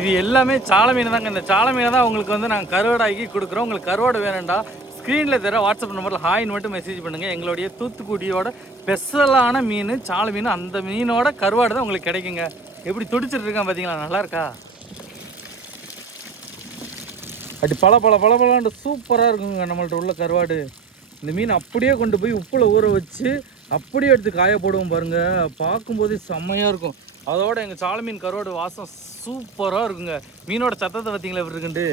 இது எல்லாமே சாலை மீன் தாங்க. இந்த சாலை மீனை தான் உங்களுக்கு வந்து நாங்கள் கருவாடாக்கி கொடுக்குறோம். உங்களுக்கு கருவாடு வேணும்டா ஸ்க்ரீனில் தர வாட்ஸ்அப் நம்பரில் ஹாய்னு மட்டும் மெசேஜ் பண்ணுங்கள். எங்களுடைய தூத்துக்குடியோட ஸ்பெஷலான மீன் சாலை மீன், அந்த மீனோட கருவாடு தான் உங்களுக்கு கிடைக்குங்க. எப்படி துடிச்சிட்டு இருக்கான் பார்த்தீங்களா, நல்லா இருக்கா? அப்படி பல சூப்பராக இருக்குங்க நம்மள்ட்ட உள்ள கருவாடு. இந்த மீன் அப்படியே கொண்டு போய் உப்பில் ஊற வச்சு அப்படியே எடுத்து காய போடுவோம் பாருங்கள். பார்க்கும்போதே செம்மையாக இருக்கும். அதோட எங்கள் சாலை மீன் கருவாடு வாசம் சூப்பராக இருக்குங்க. மீனோட சத்தத்தை பார்த்தீங்களா எப்படி இருக்குன்ட்டு.